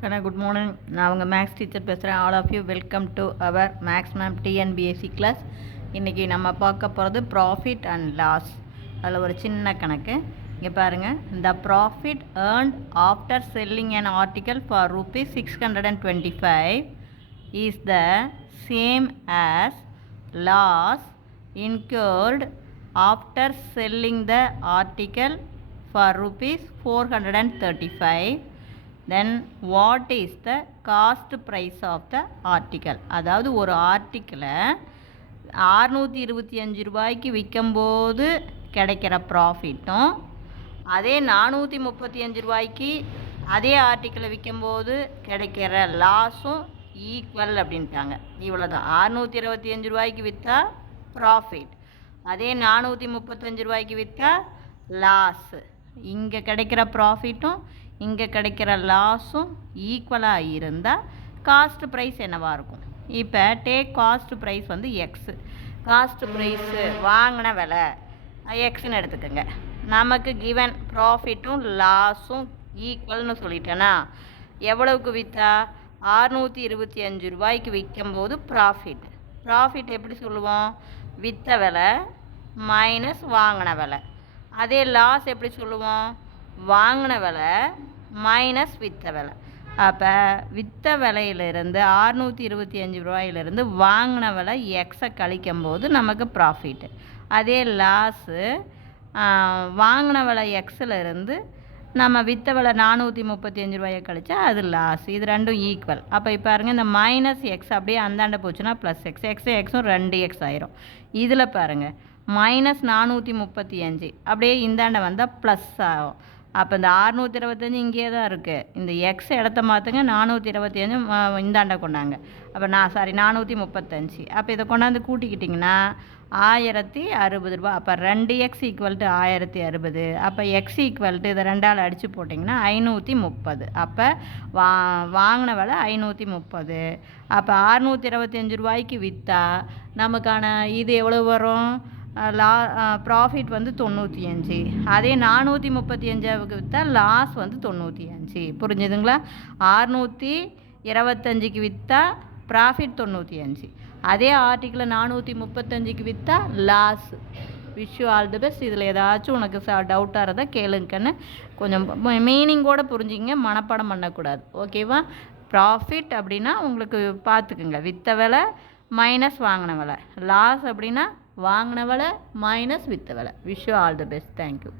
Good morning. நான் உங்கள் maths teacher பேசுகிறேன். All of you welcome to our maths ma'am TNPSC class. இன்றைக்கி நம்ம பார்க்க போகிறது ப்ராஃபிட் அண்ட் லாஸ். அதில் ஒரு சின்ன கணக்கு இங்கே பாருங்கள். The profit earned after selling an article for rupees 625 is the same as loss incurred after selling the article for rupees 435. Then what is the cost price of the article? அதாவது ஒரு ஆர்டிக்கிளை 625 ரூபாய்க்கு விற்கும்போது கிடைக்கிற ப்ராஃபிட்டும் அதே 435 ரூபாய்க்கு அதே ஆர்டிக்கிளை விற்கும்போது கிடைக்கிற லாஸும் ஈக்குவல் அப்படின்ட்டாங்க. இவ்வளோ தான். 625 ரூபாய்க்கு விற்றா ப்ராஃபிட், அதே 435 ரூபாய்க்கு விற்றா லாஸு. இங்கே கிடைக்கிற ப்ராஃபிட்டும் இங்கே கிடைக்கிற லாஸும் ஈக்குவலாக இருந்தால் காஸ்ட் ப்ரைஸ் என்னவாக இருக்கும்? இப்போ டேக் காஸ்ட் ப்ரைஸ் வந்து எக்ஸு. காஸ்ட் ப்ரைஸு வாங்கின விலை எக்ஸுன்னு எடுத்துக்கோங்க. நமக்கு கிவன் ப்ராஃபிட்டும் லாஸும் ஈக்குவல்னு சொல்லிட்டேன்னா எவ்வளவுக்கு விற்றா 625 ரூபாய்க்கு விற்கும்போது ப்ராஃபிட் எப்படி சொல்லுவோம்? விற்ற விலை மைனஸ் வாங்கின விலை. அதே லாஸ் எப்படி சொல்லுவோம்? வாங்கின விலை மைனஸ் விற்ற விலை. அப்போ விற்ற விலையிலிருந்து 625 ரூபாயிலிருந்து வாங்கின விலை எக்ஸை கழிக்கும்போது நமக்கு ப்ராஃபிட்டு. அதே லாஸு வாங்கின விலை எக்ஸில் நம்ம விற்ற விலை 435 ரூபாயை கழிச்சா அது லாஸ். இது ரெண்டும் ஈக்குவல். அப்போ இப்போ பாருங்கள், இந்த மைனஸ் எக்ஸ் அப்படியே அந்தாண்ட போச்சுன்னா ப்ளஸ் எக்ஸும் 2x ஆயிரும். இதில் பாருங்கள், மைனஸ் 435 அப்படியே இந்தாண்ட வந்தால் ப்ளஸ் ஆகும். அப்போ இந்த 625 இங்கே தான் இருக்குது. இந்த எக்ஸ் இடத்த மாற்றுங்க, 425 இந்தாண்ட கொண்டாங்க. அப்போ 435. அப்போ இதை கொண்டாந்து கூட்டிக்கிட்டிங்கன்னா 1060 ரூபா. அப்போ 2x ஈக்குவல் டு 1060. அப்போ எக்ஸ் ஈக்குவல் டு இதை 2ஆல் அடித்து போட்டிங்கன்னா 530. அப்போ வாங்கின விலை 530. அப்போ 625 ரூபாய்க்கு விற்றா நமக்கான இது எவ்வளோ வரும்? ப்ராஃபிட் வந்து 95. அதே 435க்கு விற்றா லாஸ் வந்து 95. புரிஞ்சுதுங்களா? 625க்கு விற்றா ப்ராஃபிட் 95. அதே ஆர்டிக்கிளை 435க்கு விற்றா loss. Wish you all the best. இதில் ஏதாச்சும் உனக்கு டவுட்டாக இருந்தால் கேளுங்கன்னு கொஞ்சம் மீனிங்கோடு புரிஞ்சுங்க, மனப்பாடம் பண்ணக்கூடாது. ஓகேவா? ப்ராஃபிட் அப்படின்னா உங்களுக்கு பார்த்துக்குங்க, விற்ற விலை மைனஸ் வாங்கின விலை. லாஸ் அப்படின்னா வாங்கின விலை மைனஸ் விற்ற விலை. Wish you all the best. Thank you.